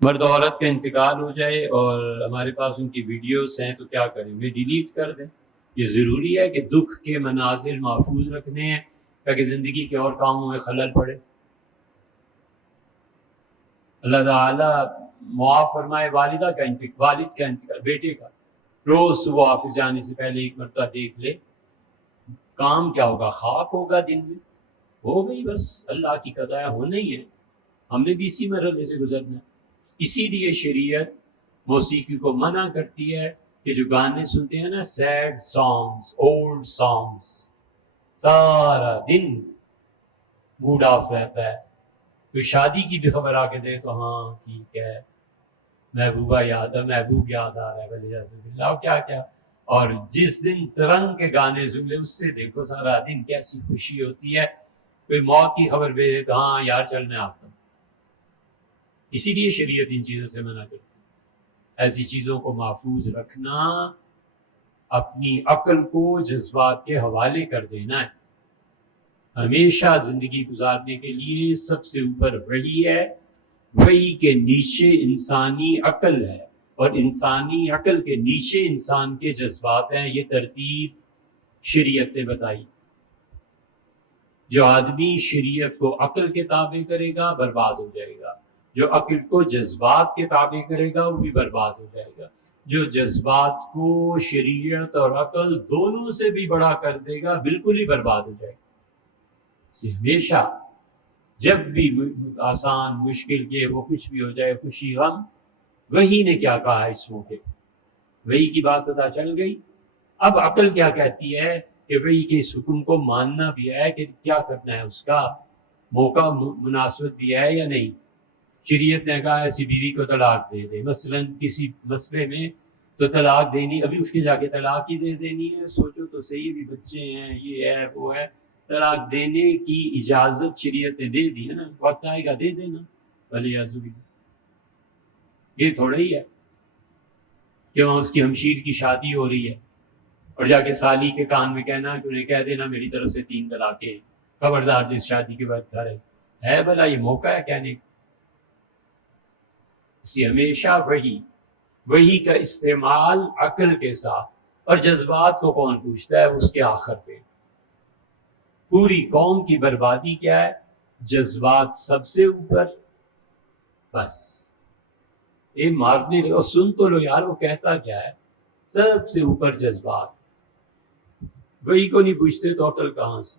مرد عورت کا انتقال ہو جائے اور ہمارے پاس ان کی ویڈیوز ہیں تو کیا کریں؟ وہ ڈیلیٹ کر دیں۔ یہ ضروری ہے کہ دکھ کے مناظر محفوظ رکھنے ہیں تاکہ زندگی کے اور کاموں میں خلل پڑے۔ اللہ تعالیٰ معاف فرمائے والد کا انتقال، بیٹے کا، روز صبح آفس جانے سے پہلے ایک مرتبہ دیکھ لے، کام کیا ہوگا؟ خاک ہوگا دن میں، ہو گئی بس، اللہ کی قضا ہونا ہی ہے، ہم نے بھی اسی مرحلے سے گزرنا ہے۔ اسی لیے شریعت موسیقی کو منع کرتی ہے کہ جو گانے سنتے ہیں نا، سیڈ سانگز، اولڈ سانگز، سارا دن موڈ آف رہتا ہے۔ کوئی شادی کی بھی خبر آ کے دے تو ہاں ٹھیک ہے، محبوب یاد آ رہا ہے، ولیعذ باللہ، کیا کیا۔ اور جس دن ترنگ کے گانے سن لے، اس سے دیکھو سارا دن کیسی خوشی ہوتی ہے۔ کوئی موت کی خبر بھیجے تو ہاں یار چلنا ہے آپ کا۔ اسی لیے شریعت ان چیزوں سے منع کرتی ہے۔ ایسی چیزوں کو محفوظ رکھنا، اپنی عقل کو جذبات کے حوالے کر دینا ہے۔ ہمیشہ زندگی گزارنے کے لیے سب سے اوپر وحی ہے، وحی کے نیچے انسانی عقل ہے، اور انسانی عقل کے نیچے انسان کے جذبات ہیں۔ یہ ترتیب شریعت نے بتائی۔ جو آدمی شریعت کو عقل کے تابع کرے گا برباد ہو جائے گا، جو عقل کو جذبات کے تابع کرے گا وہ بھی برباد ہو جائے گا، جو جذبات کو شریعت اور عقل دونوں سے بھی بڑا کر دے گا بالکل ہی برباد ہو جائے گا۔ ہمیشہ جب بھی آسان مشکل کے وہ کچھ بھی ہو جائے، خوشی غم، وحی نے کیا کہا ہے اس موقع پہ، وحی کی بات پتہ چل گئی۔ اب عقل کیا کہتی ہے کہ وحی کے اس حکم کو ماننا بھی ہے کہ کیا کرنا ہے، اس کا موقع مناسبت بھی ہے یا نہیں۔ شریعت نے کہا ایسی بیوی کو طلاق دے دے، مثلا کسی مسئلے میں تو طلاق دینی، ابھی اس کے جا کے طلاق ہی دے دینی ہے، سوچو تو صحیح، بھی بچے ہیں، یہ ہے وہ ہے، طلاق دینے کی اجازت شریعت نے دے دی ہے نا، وقت آئے گا دے دینا، ولیعذ باللہ۔ یہ تھوڑا ہی ہے کہ وہاں اس کی ہمشیر کی شادی ہو رہی ہے اور جا کے سالی کے کان میں کہنا کہ انہیں کہہ دینا میری طرف سے 3 طلاقیں ہیں، خبردار جس شادی کے بعد گھر ہے بھلا یہ موقع ہے کہنے کا۔ اسی ہمیشہ وہی کا استعمال عقل کے ساتھ، اور جذبات کو کون پوچھتا ہے؟ اس کے آخر پہ۔ پوری قوم کی بربادی کیا ہے؟ جذبات سب سے اوپر، بس یہ مارنے لگو، سن تو لو یار وہ کہتا کیا ہے، سب سے اوپر جذبات، وہی کو نہیں پوچھتے تو عقل کہاں سے؟